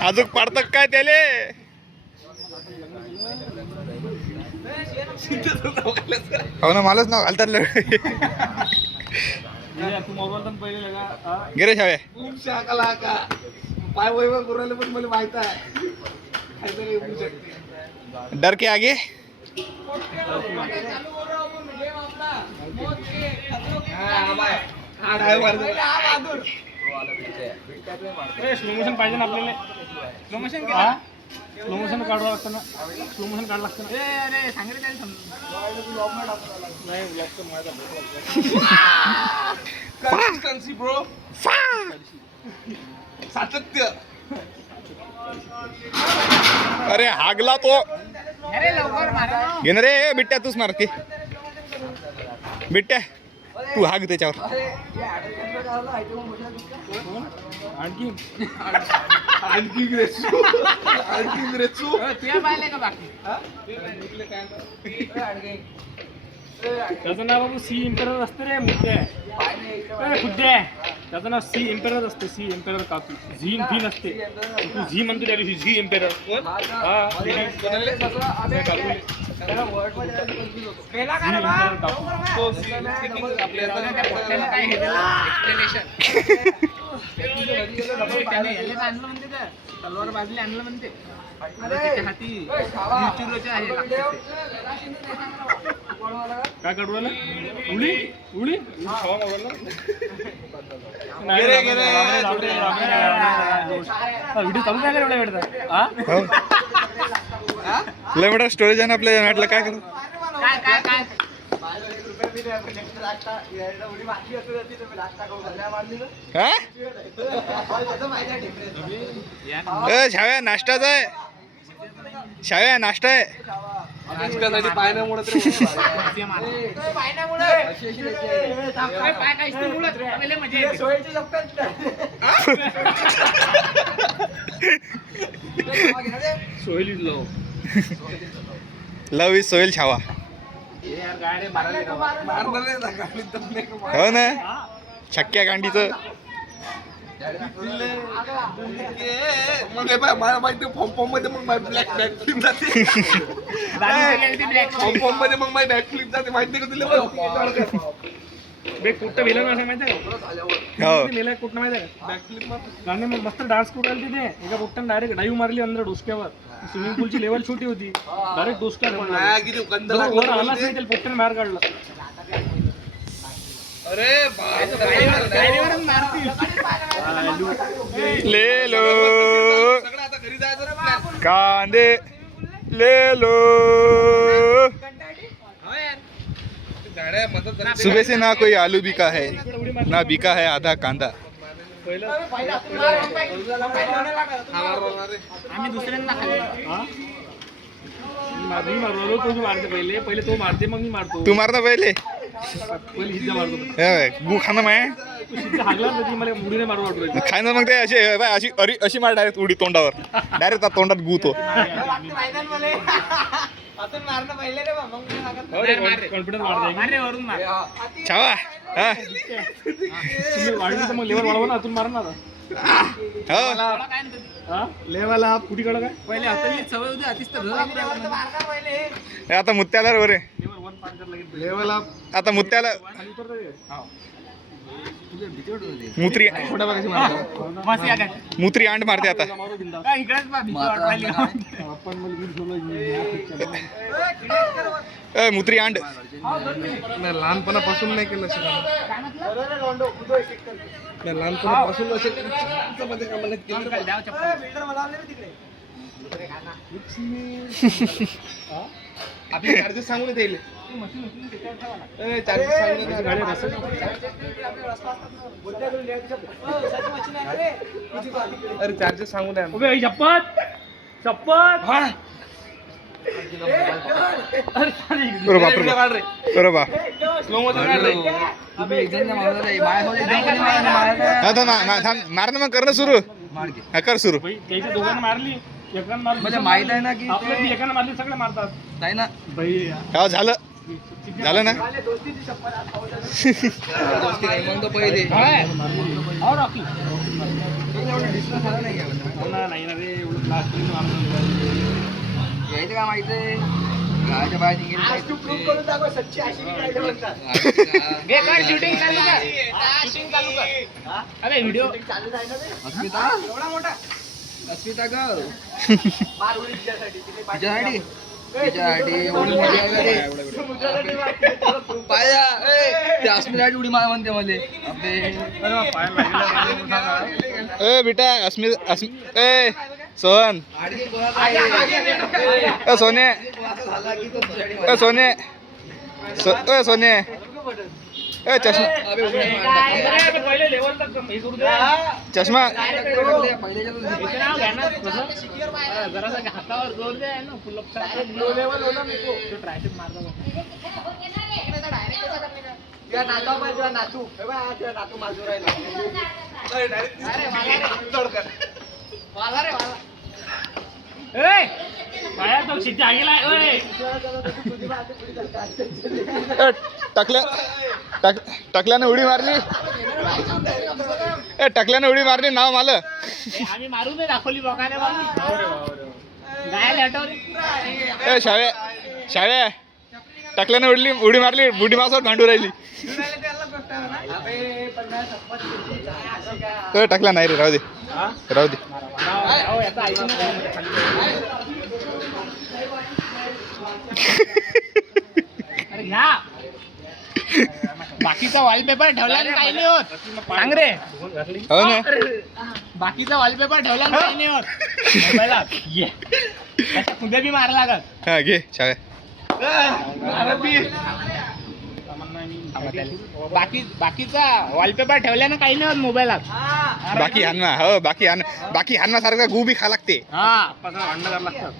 अजून पडत काय त्याले हो ना मलाच नाव घालतात गिरे छावे पाय वैभव करून पण मला माहित आहे डर के आगे स्लोमोशन पाहिजे ना आपल्याला स्लोमोशन स्लोमोशन काढावं लागतं ना स्लोमोशन काढावं लागतं ना अरे सांगितलं कन्सिस्टन्सी ब्रो सातत्य अरे हागला तो घेणार रे बिट्ट्या तूच मारते बिट्ट्या तू हाग त्याच्यावर आणखी आणखी ग्रेसू आणखी ग्रेसू त्याचं नाव बाबू सी इम्पेरर असतं रे मुद्दे खुद्दे त्याचं नाव सी इम्पेरर असते सी इम्पेरर कापी झी झी नसते तू झी म्हणतो त्या दिवशी झी इम्पेरर तलवार बाजूला आणलं म्हणते हाती काय काढू राहिला उडी उडी व्हिडिओ चालू काय एवढ्या वेळचा लय मोठा स्टोरेज आहे ना आपल्या नाटला काय करू शाव्या नाश्ताचा आहे शाव्या नाश्ता आहे नाश्त्यासाठी पाय नाही मोडत सोयली लव इज सोहेल छावा हो ना छक्क्या गांडीचं मला माहिती फॉर्म मध्ये मग माझी ब्लॅक बॅक फ्लिप जाते फॉर्म मध्ये मग माझी बॅक फ्लिप जाते माहिती का तुला कुठं विलन असं माहिती आहे का कुठं माहिती आहे का गाणे मग मस्त डान्स करून राहिली तिथे एका पोट्टाने डायरेक्ट डाईव्ह मारली अंदर डोसक्यावर स्विमिंग पूलची लेवल छोटी होती डायरेक्ट डोसक्यावर वर आलाच नाही त्याला पोट्टाने बाहेर काढलं अरे ले लो कांदे ले लो सुबह से ना कोई आलू बिका है ना बिका है आधा कांदा आम्ही दुसऱ्यांना मी मारलो तो मारते पहिले पहिले तो मारते मग मी मारतो तू मार ना पहिले पहिले हिज्जा मारतो गु खाना माय हागला नाही मला मुडीने मारू वाटतो खाय ना मग ते अशी अशी अशी मार डायरेक्ट उडी तोंडावर डायरेक्ट तोंडात गु तो कॉन्फिडन्स वाढते छावा हा वाढली तर मग लेवल वाढवा ना अजून मारा ना हो लेवाला कुठे काढा काय पहिले हाताली सवय होती आधीच तर आता मुत्याला रे लेवल 1 पार कर लगेच लेवल अप आता मुत्याला खाली उतरतं ते. मुत्री मस्त या काय मुत्री अंड मारते आता मारो बिंदा इकडेच बा भीती वाटवायली आपण मला वीर ठेवलं मुत्री अंड लहानपणापासून नाही केलं लहानपणापासून असे मध्ये कामाला केलं आपले चार्जेस सांगून येईल चार्जेस सांगून अरे चार्जेस सांगून द्या उभे शपथ शपथ बरोबर स्लो मध्ये काढ रे मार ना मग करणं सुरू हा कर सुरू त्याच्या दोघांना मारली एकानं मारली म्हणजे माहित आहे ना की आपल्या बी एकानं मारली सगळे मारतात नाही ना हो झालं झालं ना दोस्ती नाही मग तो पहिले और रॉकी एवढं डिस्टन्स झाला नाही नाही ना रे एवढं लास्ट मारलं यायचं का माहिती आहे गावाच्या बाहेर निघेल घे कर शूटिंग चालू कर शूटिंग चालू कर अरे व्हिडिओ अस्मिता एवढा मोठा अस्मिता ग तिच्यासाठी एवढी मोठी आहे का रे? पाया ते अस्मितासाठी उडी मारा म्हणते मला ए बेटा ए सोहन ए सोने ए सोने ए सोने ए चष्मा पहिले लेवल तक हे करू दे चष्मा जरासा हातावर जोर दे ना पुलअप ट्रायशेप मारतो पाया तो शिट्टी आगेला टकल्याने उडी मारली ए टकल्याने उडी मारली नाव मला आम्ही मारू दे दाखवली बघायला गायला हटवली ए शाव्या टकल्याने उडी मारली बुडी मासावर भांडू राहिली ए टकला नाही रे राहू दे अरे घ्या बाकीचा वॉलपेपर ठेवला आणि काही नाही होत सांग रे हो ना बाकीचा वॉलपेपर ठेवला आणि काही नाही होत मोबाईलात ये कुठे बी मारा लागत हा घे शाव्या बाकीचा वॉलपेपर ठेवल्यानं काही नाही होत मोबाईलात बाकी हानवा हो बाकी हानवा सारखा गू बी खा लागते हा अंड करावं लागतं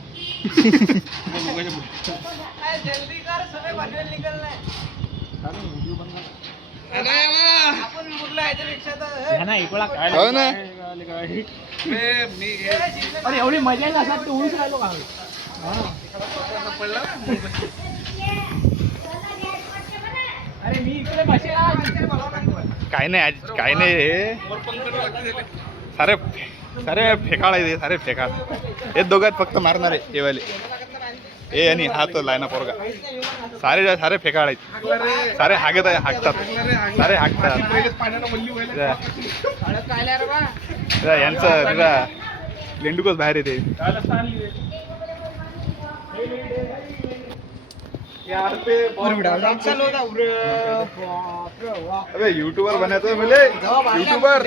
हो ना अरे एवढी मजा येईल असं उडूच राहिलो का अरे मी इकडे बसेल काही नाही हे सारे फेकाळ आहे सारे फेकाळ हे दोघात फक्त मारणार आहे येवाले ए आणि हा तो लायना पोरगा सारे फेकाळ आहेत सारे हाकतात यांचं लेंडुकच बाहेर येते अबे यूट्यूबर बनायचं मले यूट्यूबर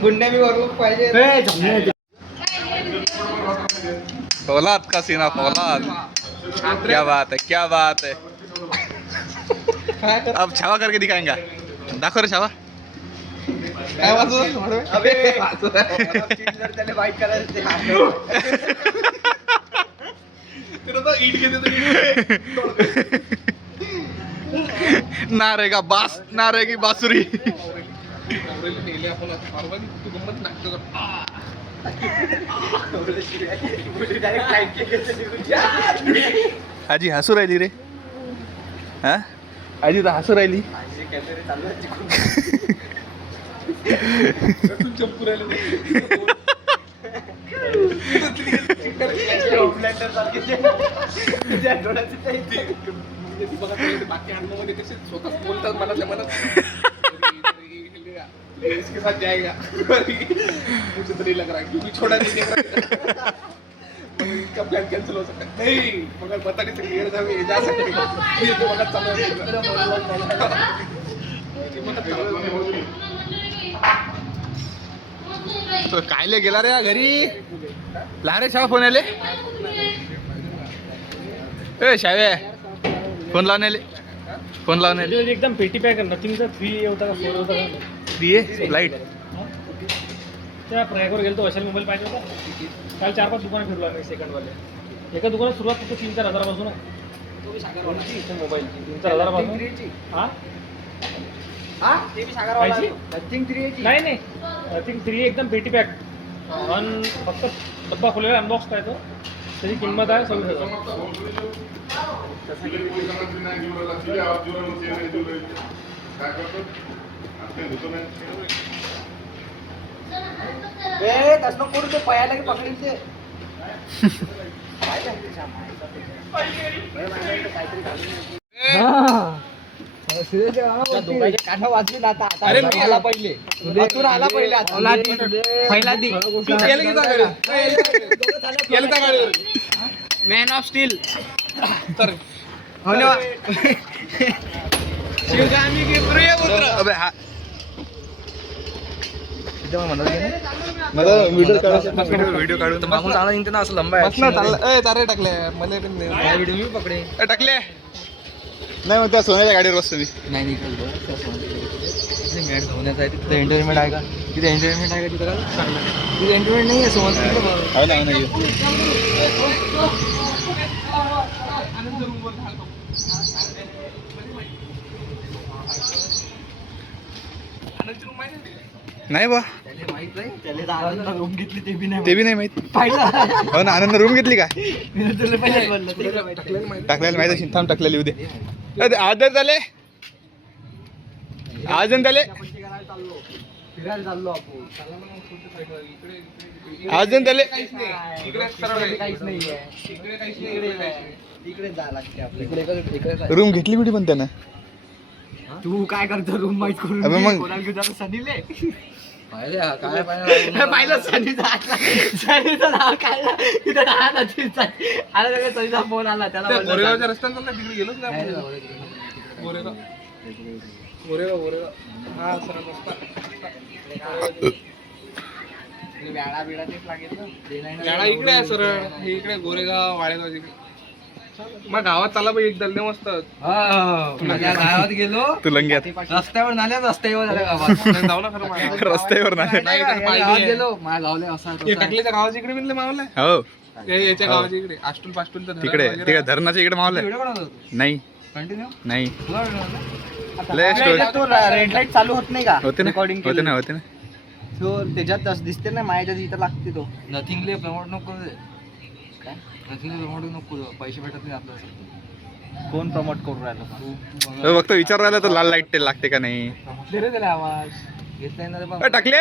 गुंडे बी वरलोक पाहिजे फौलाद का सीना फौलाद क्या बात है अब छावा करके दिखाएंगा दाखव रे छावा काय वाचू अबे त्याने वाईट करायचं ना रहेगी बासुरी आजी हसू राहिली रे हा आजी तर हसू राहिली इसके साथ जाएगा मुझे तो नहीं लग रहा क्योंकि छोड़ा नहीं देख रहा इसका प्लान कैंसिल हो सकता है नहीं मगर बता नहीं सकते ये सब जा सकते ये तो मगर तो कायले गेला रे घरी लहारे छावा फोन आले ए शाव्या फोन लावून एकदम पेटी पॅक नथिंगचा फ्री होता का 4 होता का फ्री आहे लाईट त्या प्रयागवर गेलो वैशाली मोबाईल पाहिजे होता काल 4-5 दुकानं फिरलो आम्ही सेकंडवाले एका दुकानात सुरुवात फक्त 3-4 हजारापासून आहे मोबाईलची 3-4 हजारापासून नाही नथिंग 3 एकदम पेटी पॅक आणि फक्त डब्बा खोलेला अनबॉक्स आहे तो त्याची किंमत आहे 26,000 अरे मी आला पहिले मॅन ऑफ स्टील तर शिवगामी की प्रिय पुत्र अबे हा व्हिडिओ काढून मागून चांगला निघते ना असं लंबा बस ना चाललं तारे टाकले मला पण नाही. व्हिडिओ मी पकडे टाकले नाही मग त्या सोन्याच्या गाडीवर बसतो मी नाही होण्याचं आहे तिथं एंटरटेनमेंट आहे का तिथे एंटरटेनमेंट आहे का तिथं का तिथे एंटरटेनमेंट नाही आहे समज हो ना हो ना नाही बा रूम घेतली ते बी ते बी नाही माहिती पाहिलं हो ना आनंद रूम घेतली का टाकलेलं टाकलेलं माहिती असेल थांब टाकलेली उद्या आदर झाले अजून झाले फिरायला चाललो आपण अजून झाले इकडे सरळ आहे. काहीच नाहीये इकडे काहीच नाही. इकडे जा लागते आपल्याकडे रूम घेतली कुठे पण त्यानं तू काय करतो रूम माहित करून अबे मग- कोणाला घेऊन जातो सनीले काय पाहिलं सनीचा नाव काढला तिथे राहत आला त्याला सनीचा फोन आला त्याला त्या म्हणलं गोरेगावच्या रस्त्यानं चाललं तिकडे गेलोच नाही आपण. गोरेगाव गोरेगाव गोरेगाव हा सरळ रस्ता वेळा बिळा तेच लागेल ना याडा इकडे आहे सरळ हे इकडे गोरेगाव वाळेगाव इकडे मग गावात चाला बाई एक दल्ले मस्त माझ्या गावात गेलो तू लंग्यात रस्त्यावर नाल्या रस्त्यावर झाल्या गावात जाऊ ना खरं माझ्या रस्त्यावर नाही नाही, तर पाहिजे. गावात गेलो माझ्या गावले असा हे टाकलेच्या गावाच्या इकडे बिनले मावले हो याच्या गावाच्या इकडे आष्टूल पाष्टूल तर तिकडे तिकडे धरणाच्या इकडे मावलं व्हिडिओ बनवत होतो नाही कंटिन्यू नाही तुला व्हिडिओ बनवला? लय स्टोरी तो रेड लाईट चालू होत नाही का होते ना रेकॉर्डिंग होते ना होते ना तो त्याच्यात दिसते ना माझ्या इथं लागते तो नथिंगले प्रमोट नको काय नथिंगले प्रमोट नको पैसे भेटत नाही आपल्याला कोण प्रमोट करून राहिलं तो फक्त विचार राहिला तर लाल लाईट ते लागते का नाही दे रे त्याला आवाज घेतलाय ना रे बाबा टाकले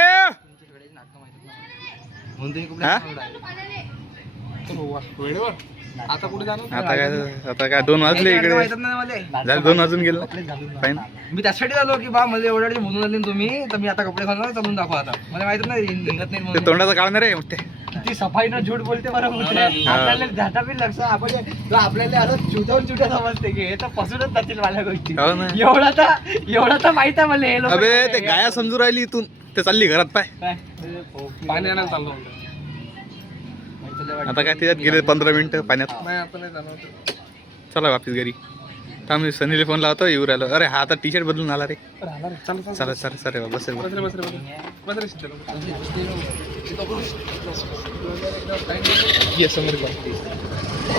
हा? वेळेवर आता कुठे जाणार आता काय 2 वाजले इकडे झालं 2 वाजून गेलं फाईन मी त्यासाठी झालो की बा मला एवढ्या वेळी बोलून आले ना तुम्ही तर मी आता कपडे घालून चालून दाखवा आता मला माहित नाही निघत नाही ते म्हणून. तोंडाचं काढणार रे मोठे किती सफाईनं झूट बोलते बरं बोलते आपल्याला झाटा बी लक्ष आपण आपल्याला असं चुटावून चुट्या समजते की हे तर पसूनच जातील माझ्या गोष्टी हो ना एवढा तर माहित आहे मला हे लोकं अबे काय ते गाया समजू राहिली इथून ते चालली घरात पाय काय? पाणी आणायला चाललो आता काय त्याच्यात गेले 15 मिनिटं पाण्यात नाही आता नाही जाणार चला वापिस घरी थांब मी सनीला फोन लावतो येऊ राहिलो अरे हा आता टी शर्ट बदलून आला रे चला चला सर बस बस रे बस रे बस रे सिद्धू. ये समोर बघ.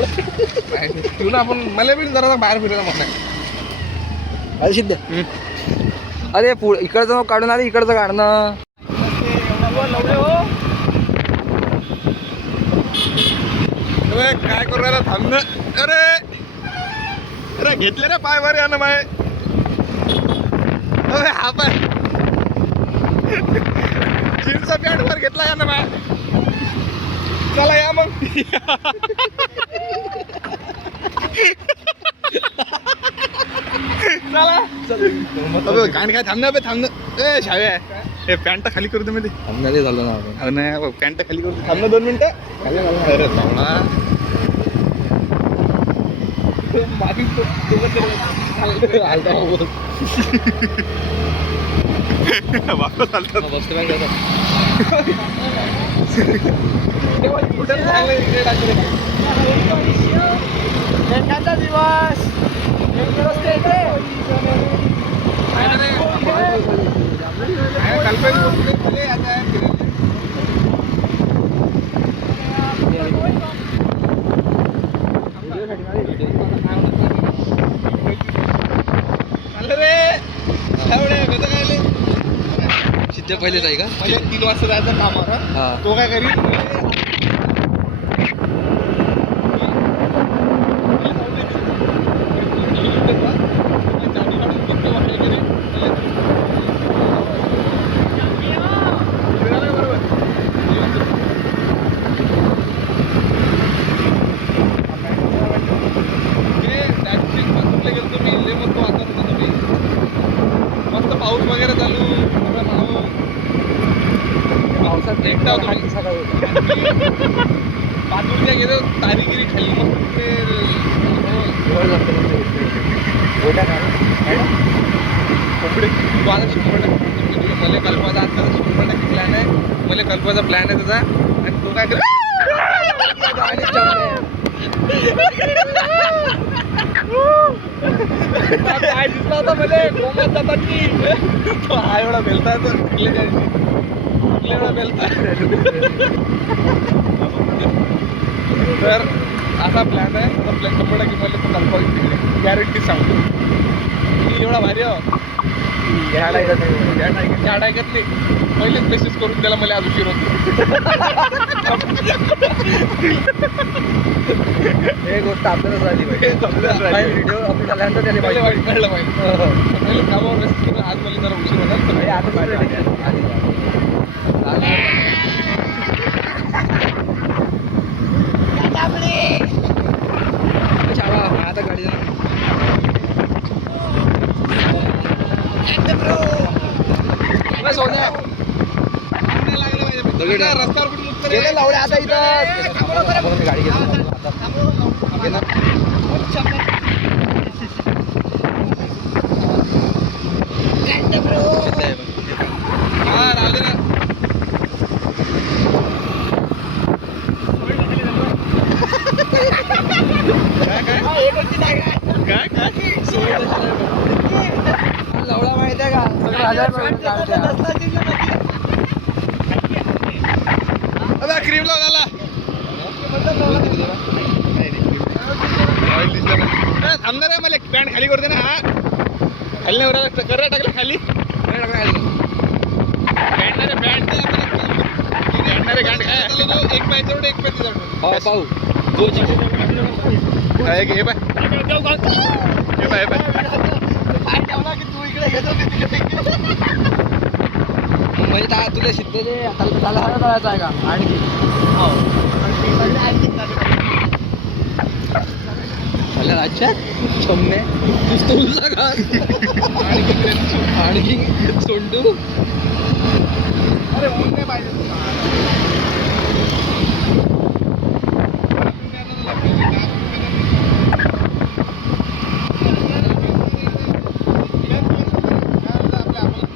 घेऊ ना आपण मला बी जरा बाहेर फिरायला मग नाही अरे सिद्ध अरे इकडचं काढून आले इकडचं काढणं अबे, काय करू राहिला थांब ना अरे अरे घेतले रे पाय वर या ना माय अबे हा पाय जीन्सचा पॅन्ट वर घेतला या ना माय चला या मग चला अबे गाण काय थांब ना बे थांब ना ए शाव्या हे पॅन्ट खाली करू दे मध्ये थांबण्याचे झालं ना आपण हो ना पॅन्ट खाली करू थांब ना 2 मिनिटं अरे बाबा मागे वापस चालतात. तेव्हा कुठे चांगलं इकडे टाकले. एखादा दिवस कल्पना बोलते आता सिद्ध पहिलेच आहे का? म्हणजे 3 वाजता जायचं कामावर हा. तो काय करील मस्त पाऊस वगैरे चालू पावसात भेटता तुम्ही पाचूरच्या गेलो तारीगिरी खाली मस्त ते कपडे तू आता 100% मला कल्पाचा आता 100% प्लॅन आहे. मला कल्पाचा प्लॅन आहे त्याचा आणि तो काय करेल काय दिसला होता मला कोमात जाताची तो हा एवढा बेलता तो एवढा बेलता तर असा प्लॅन आहे. प्लॅन 100% की मला तो कल्पा तिकडे गॅरंटी सांगतो मी एवढा भारी आहो झाड ऐकत नाही पहिलेच मेसेज करून त्याला मला आज उशीर होतो. हे गोष्ट आपल्याला झाली पाहिजे. व्हिडिओ अपलोड झाल्यानंतर त्याला पहिले पाहिजे. वाईट कळलं पाहिजे पहिले कामावर मेसेज करून आज मला जरा उशीर होणार तर हे आता झालं. आता गाडी रस्त्यावर कुठे मुक्त रे? आता इथं गाडी घेतो हा राहिले ना लवडा माहिती आहे का? क्रीम लावला थांबणार आहे मला पॅन्ट खाली करते ना हा खाली नाही वरा कर टाकलं खाली पॅन्ट एक पॅन्ट एक पॅन्ट पाहू हे बाय म्हणजे तुला सिद्ध जे त्याला करायचं आहे का? आणखी राज्यात सोमने आणखी सोंडू अरे ऊन नाही पाहिजे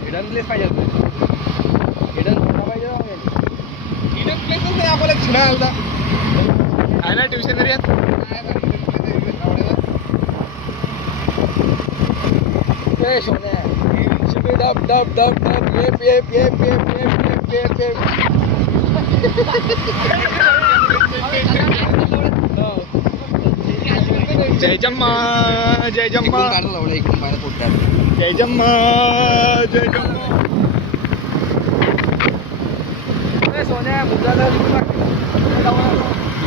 हिडन प्लेस पाहिजे हिडन पाहिजे हिडन प्लेसच नाही आपल्याला छिडा आलता आहे ना ट्युशन एरियात डब डब डब डब जय जम्मा जय जम्मा इकडून बाहेर पोटतात जय जम्मा जय जम्मा. सोन्या मुद्दा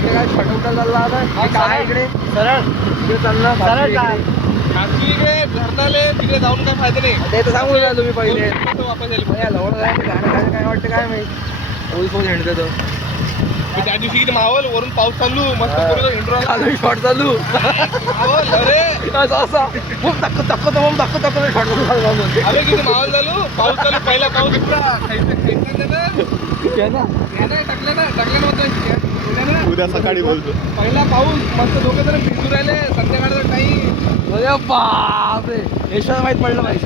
काय फटवटा चालला आता काय इकडे सरळ इकडे चालला सरळ काय खासगी इकडे घरताले तिकडे जाऊन काय फायदा नाही ते तर सांगू ना तुम्ही पहिले वापस यायला लवड गाणं खायचं काय वाटतं काय माहिती पोलीस फोन हिंडते तो मी त्या दिवशी किती माहोल वरून पाऊस चालू मस्त करून इंट्रो चालू शॉट चालू माहोल अरे असं असा खूप दाखवतो शॉट अरे किती माहोल चालू पाऊस चालू पहिला पाऊस इतका टाकलं उद्या सकाळी बोलतो. पहिला पाऊस मस्त दोघं जण भिजू राहिले संध्याकाळचा टाईम बापरे यशवंत माहित पडलं पाहिजे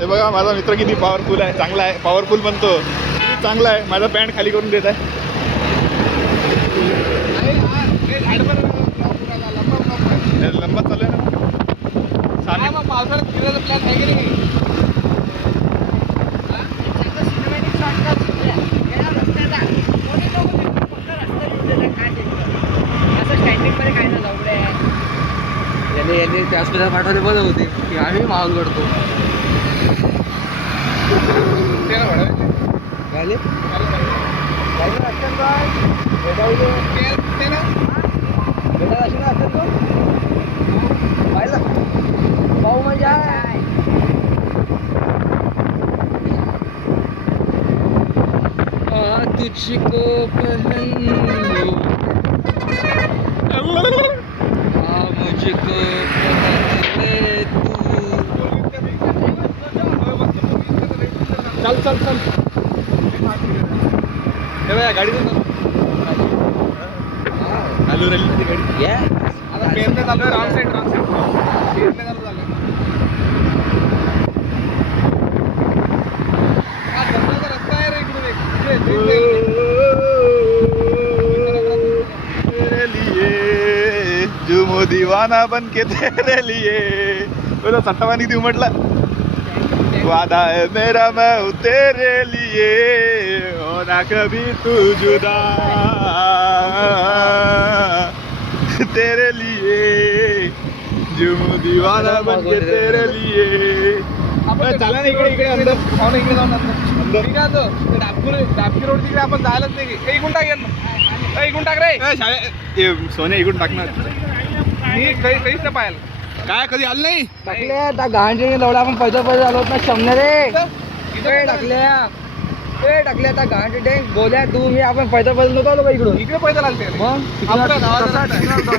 हे बघा माझा मित्र किती पॉवरफुल आहे, चांगला आहे, पॉवरफुल म्हणतो किती चांगला आहे. माझा पॅन्ट खाली करून देत आहे. लंबा चालू आहे ना. पावसाळ्यात फिरायचा प्लॅन आहे की नाही? यांनी त्या हॉस्पिटल पाठवले बरं होते की आम्ही माहोल करतो. ते ना वाढवायचे. झाले ते ना भाऊ म्हणजे तुझको पहन लो मुझको पहन ले तू. चल हे बघा गाडीतून चालू राहिली ना ती गाडी. आता पेरणे चालू आहे. रॉंग साईड पेरणे चालू झालं. हा धरणाचा रस्ता आहे रे इकडून एक. तेरे लिए जुमो दीवाना बन के तेरे लिए. बोला सट्टावानी ती म्हटला वादा है मेरा मैं हूँ तेरे लिए होना कभी तू जुदा तेरे लिए जुमो दीवाना बन के तेरे लिए. आपण चला ना इकडे अंदर. हो ना इकडे जाऊन अंदर. ठीक आहे तो डाबकी रोड तिकडे आपण जायलाच नाही. काही गुंठा घे ना. काही गुंठा रे. सोने इकडून टाकणार. मी काहीच नाही पाहिलं. काय कधी आलं नाही. टाकल्या त्या गांडीने लवडा आपण पैसे आलो ना शमने रे. इथं टाकल्या त्या गांडी बोल्या तू मी आपण पैसे नव्हतो आलो का इकडून. इकडे पैसे लागते रे. मग आपल्या गावात हा?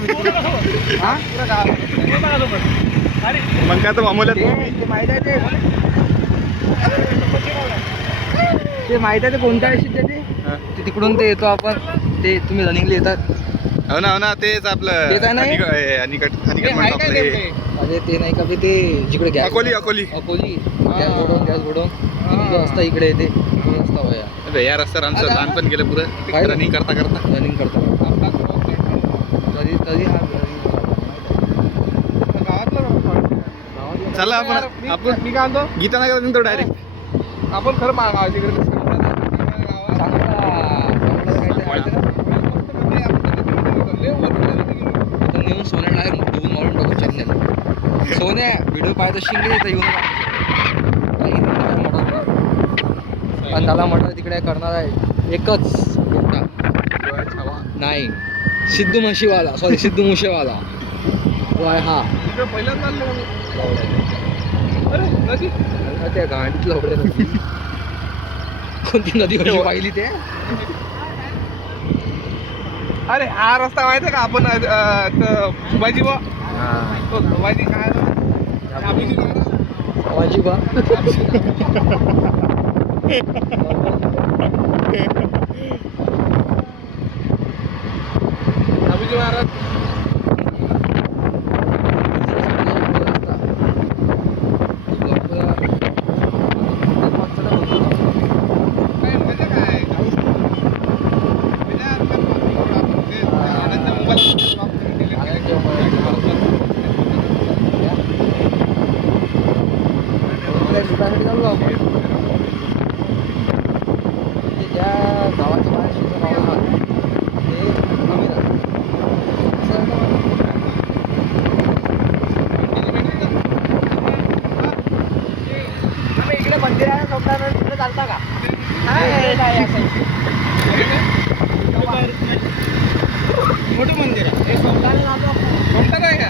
पुऱ्या गावात. मग काय तर अमोल्यात ते माहित आहे ते माहित आहे ते कोणत्या आयुष्यात ते तिकडून ते येतो आपण ते तुम्ही रनिंगला येतात. हो ना तेच आपलं तेच आहे ना हे? अनिकट हे आहे काय नेमके? अरे ते नाही का बे ते जिकडे गॅस अकोली अकोली गॅस घडवून रस्ता इकडे येते तो रस्ता वया या रस्त्यावर आमचं लहानपण गेलं पुरं रनिंग करता रनिंग करता तरी हा गावातलं चला आपण मी काय म्हणतो गीतानगर निघतो डायरेक्ट. आपण खरं गावाची इकडे नेऊन सोन्या डुबून मारून टाकू चेन्नईला. सोन्या व्हिडिओ पाहत शिंगे इथं येऊन पण त्याला म्हटलं तिकडे करणार आहे एकच नाही सिद्धू मुशेवाला तो आहे हा. पहिल्यांदा अरे नदी त्या गांडीत लवडे नदी. कोणती नदी कशी पाहिली ते. अरे हा रस्ता माहिती आहे का आपण शिवाजी बा तो शिवाजी काय अभिजित महाराज. माझी बा अभिजित महाराज काय म्हणजे काय आनंद त्या गावाच्या बाहेर ते कमी आम्ही इकडे मंदिर आहे सोमनाथ तिकडे चालता का. मोठं मंदिर आहे. कोणतं काय का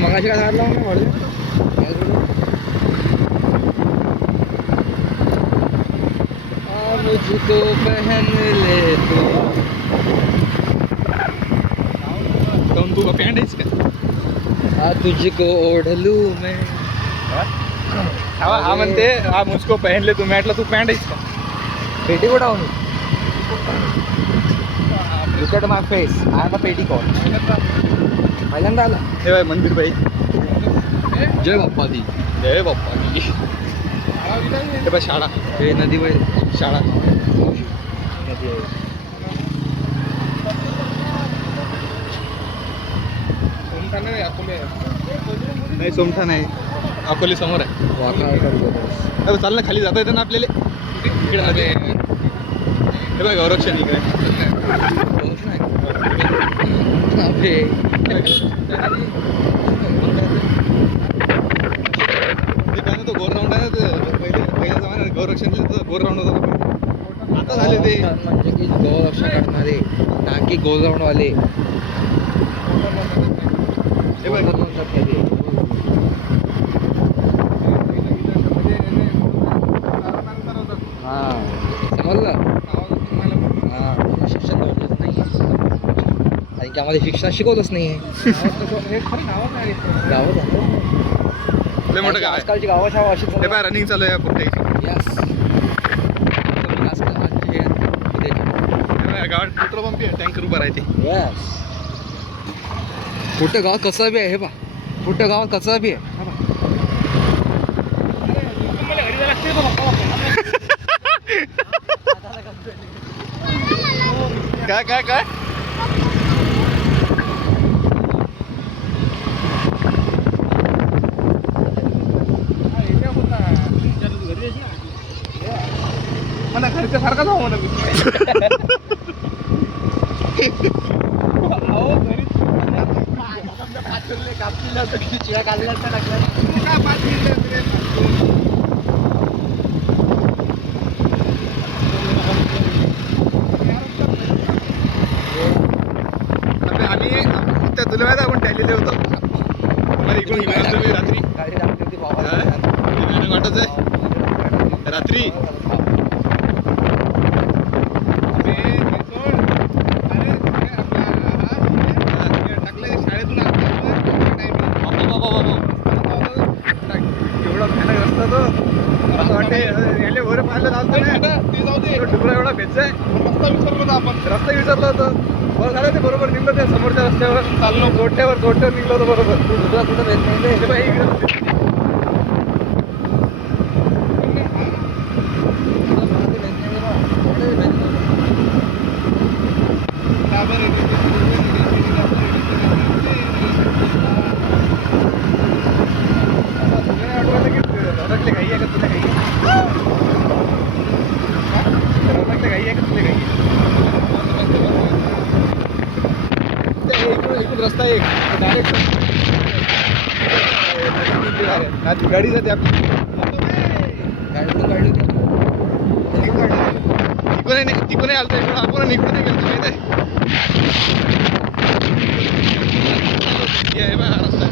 मगाशी काय सांगितलं म्हणून म्हणलं मुझको पहन ले तू. काऊन तू पॅन्ट आहेस का. तुझको ओढलू मैं. हा म्हणते हा मुझको पहनले तू म्हटलं तू पॅन्ट आहेस का. पेटी कोटावून look at my face I am a petticoat. पहिल्यांदा आला हे बाय मंदिर बाई जय बाप्पा दी. जय बाप्पा की. हे बघ शाळा, हे नदी बाई शाळा. नदी आहे. नाही सोमठा नाही, अकोली समोर आहे. वाका आहे का बघा. अरे चाल ना, खाली जाता येतं ना आपल्याला. इकडे नदी आहे. हे बघ गौरक्षण इकडे. अबे. ते काय ना, तो गोर राऊंड आहे ना, ते पहिल्या जमान्यात गौरक्षण गोर राऊंड होता पहिले. आता झाले ते. म्हणजे की गौरक्षा करणारे ना की गोलराऊंड वाले. हे बघ हा समजलं. हा शिक्षण नव्हतंच नाही, कारण की आम्हाला शिक्षण शिकवलंच नाही. गावात लय मोठं गाव आहे. आजकालची गावाच्या अशी हे बघ रनिंग चालू आहे पुढे. यस. गावात पेट्रोल पंप आहे, टँकर उभा राहते. यस. कुठं गावात कचरा बी आहे हे बा. कुठं गावात कचरा बी आहे. काय काय काय मला घरच्या सारखा जाऊ म्हणा मी. अहो घरी कापलेलं होतं, किती चिळ्या काढल्या असत्या टाकल्या. काय 5 मिनिटं आम्ही त्या तुला माहिती आपण टॅलीले होतो. मला इकडून घेऊन आलो मी रात्री. गाडी लागली होती बाबा. वाटत आहे रात्री. एवढा भयानक रस्ता तो. असं वाटते याले वर पाहिलं जातो डुबरा एवढा भेच आहे. रस्ता विसरलो होतो. बरं झालं ते बरोबर निघलो त्या समोरच्या रस्त्यावर चाललो. जोडट्यावर निघलो होतो बरोबर. दुसरा कुठं भेट नाही हे बाई इकडे रडकले काही आहे का तुला काही? रडकले काही आहे का तुला काही? इकडून रस्ता एक डायरेक्ट गाडी जाते आपली. तिकडून आलतो इकडून आपण इकडून गेलो माहिती आहे. हे बघा हा रस्ता.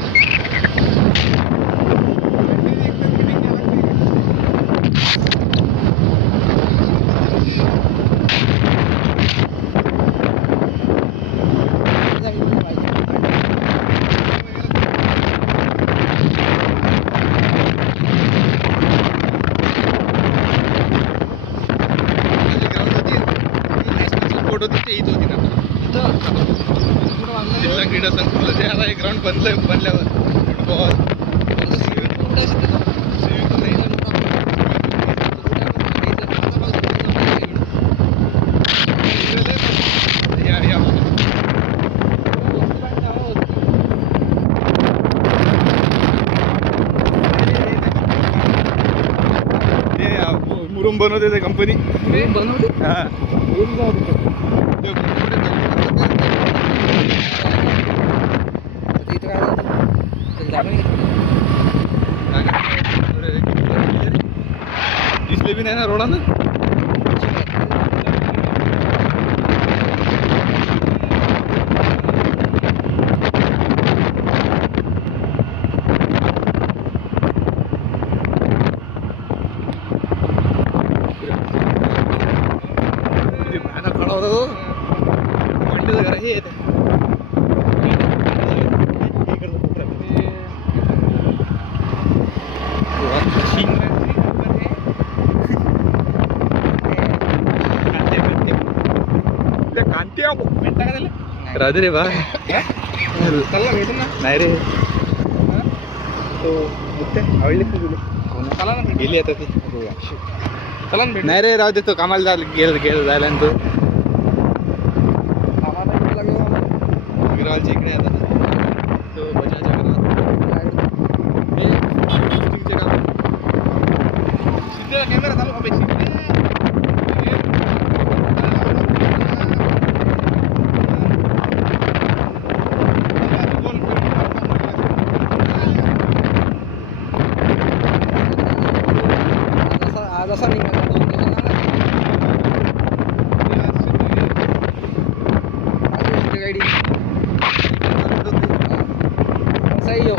जिल्हा क्रीडा संकुल ते आता एक ग्राउंड बनल्यावर फुटबॉल मुरुम बनवते ते कंपनी. बनवली. हा दिसले बी नाही ना रोडानं. भयानक खडा होता तो. मंडीचं घर हे येते. राधे रे बा. चला भेटू ना. नाही रे तो बुट्टे आवडले का तुला चला ना भेट. गेली आता ती चला ना भेट. नाही रे राहू दे तो कामाला गेला जायला ना तो आम्हाला इकडे लागलो आम्हाला. अग्रवालच्या इकडे आता तो बजाजच्या अग्रवाल तुमचे काम शिंदेला कॅमेरा चालू का बे? शिंदे. आज असा निघाला 2 दिवसांना गाडी असा येऊ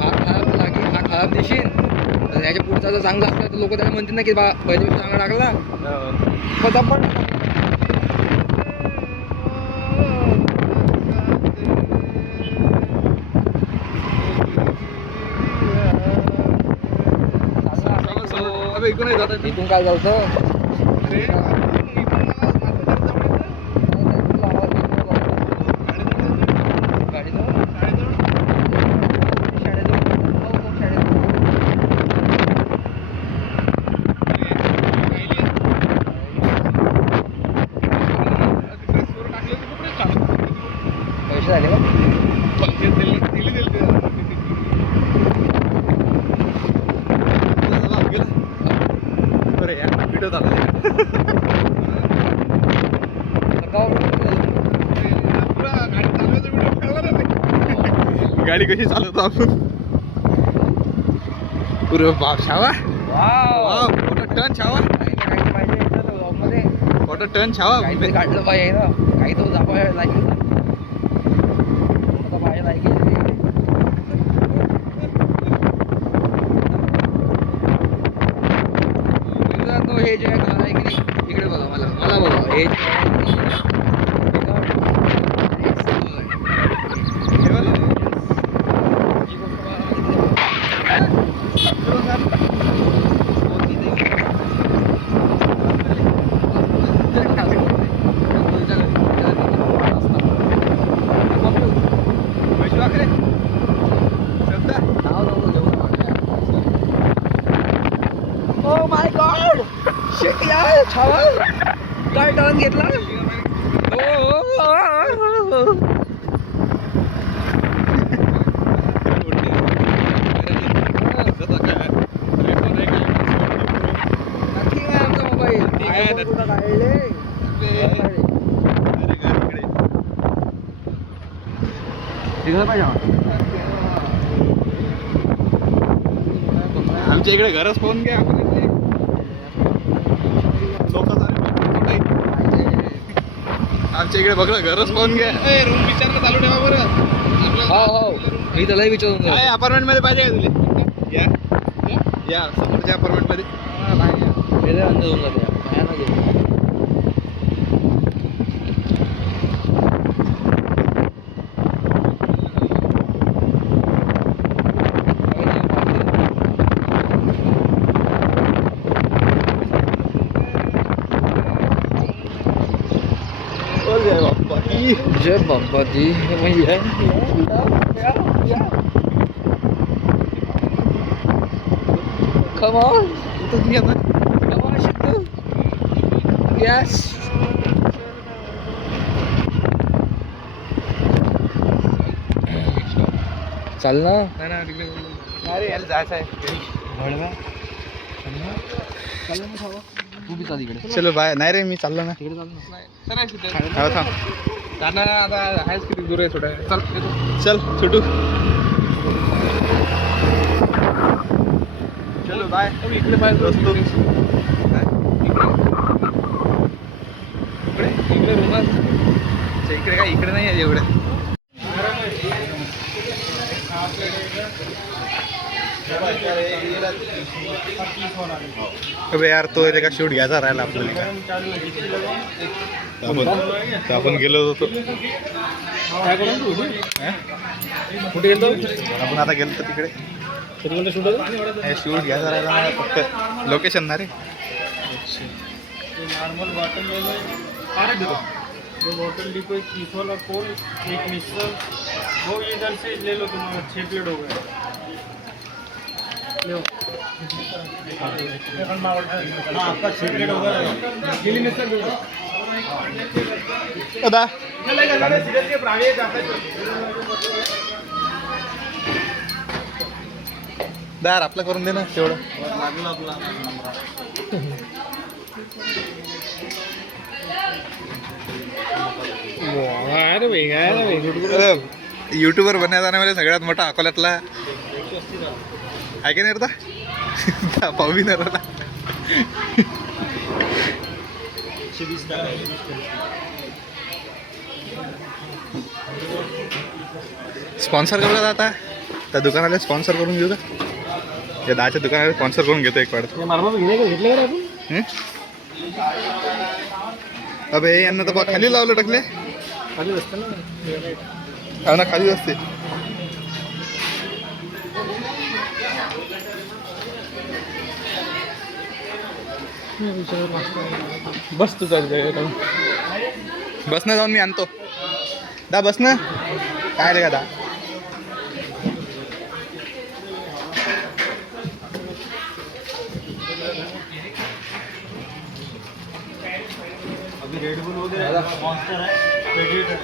हा खराब देशील तर याच्या पुढचा जर चांगला असला तर लोक त्याला म्हणतील ना की बा पहिल्या चांगला टाकला पण इथून काय झालं पैसे झाले का बरं यार व्हिडिओ चालू गाडी कशी चालवतो आपण पुरे बाप छावा मोठा टन छावा मोठा टन छावा काहीतरी काढलं पाहिजे ना काही तो जापा लागेल पाहिजे लागेल तो हे जे घर आहे की नाही इकडे बघा मला बघा हे जे ओ माय गॉड शिट यार छावा काय टर्न घेतला नक्की आहे आमचा मोबाईल काढले आमच्या इकडे घरच पाहून घ्या आपण इथे. लोक सारे आमच्या इकडे बघ घरच पाहून घ्या रूम विचारणं चालू ठेवा बरं. हो हो मी त्यालाही विचारून काय अपार्टमेंट मध्ये पाहिजे का तुला या समोरच्या अपार्टमेंट मध्ये वेगळ्या अंदाज होऊन जाते भयानक आहे. जय बाबा दी मैया Come on, come on, Shittu. Yes. चल ना अरे यार जायचं आहे. तू बी चाल इकडे चलो बाय नाही रे मी चाललो ना तिकडे चाल ना चला शिंदे. हो थांब जाणं आता आहेच किती दूर आहे थोडं. चल येतो. चल छोटू चलो बाय तुम्ही इकडे पाहिजे रस्तो इकडे रूमात. इकडे काय इकडे नाही आहे एवढं अबे यार तो का शूट घ्यायचा राहिला आपल्याला आपण गेलो होतो कुठे गेलो आपण आता गेलो होतो तिकडे शूट घ्यायचा राहिला मला फक्त लोकेशन ना रे नॉर्मल बॉटल दो बॉटल लिखो, एक पीस वाला कोल, एक मिक्सर, वो इधर से ले लो, तुम्हारा 6 प्लेट हो गया। लो आपका 6 प्लेट हो गया। चिली मिक्सर दे दो। दादा दार आपलं करून दे ना तेवढं. अरे वेगळा आहे रे, युट्यूबर बनण्याचा मला सगळ्यात मोठा अकोल्यातला आहे की नाही रता पाहू बी नाही रता. स्पॉन्सर करू का आता त्या दुकानाला स्पॉन्सर करून घेऊ का? या 10च्या दुकानाला स्पॉन्सर करून घेतो एक वाढत. घेतले का आपण? अबे यांना तर बा खाली लावलं टाकले. खाली असतं ना. हा ना खाली असते. बस तू चालते बस ना जाऊन मी आणतो. दा बस ना काय रे का दा. अभी रेडबुल हो गया, मॉन्स्टर है, प्रेडेटर है.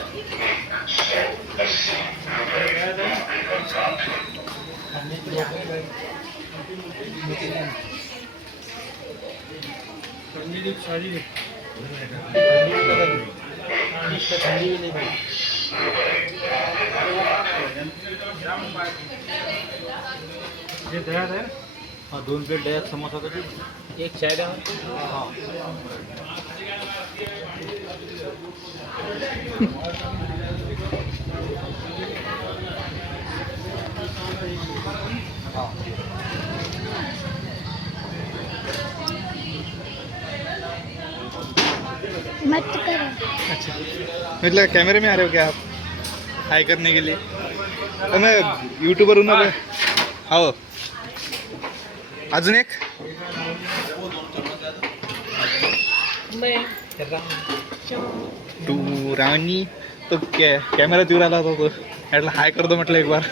ठंडी सारी ये दयात है. हाँ 2 प्लेट दयात समोसा का एक चाय का. हाँ मत करो। अच्छा मतलब कैमरे में आ रहे हो क्या आप हाई करने के लिए? तो मैं यूट्यूबर हूँ ना. हो अजून एक तू राणी तो कॅमेरा देऊ राहिला होता तो म्हटलं हाय करतो म्हटलं एक बार.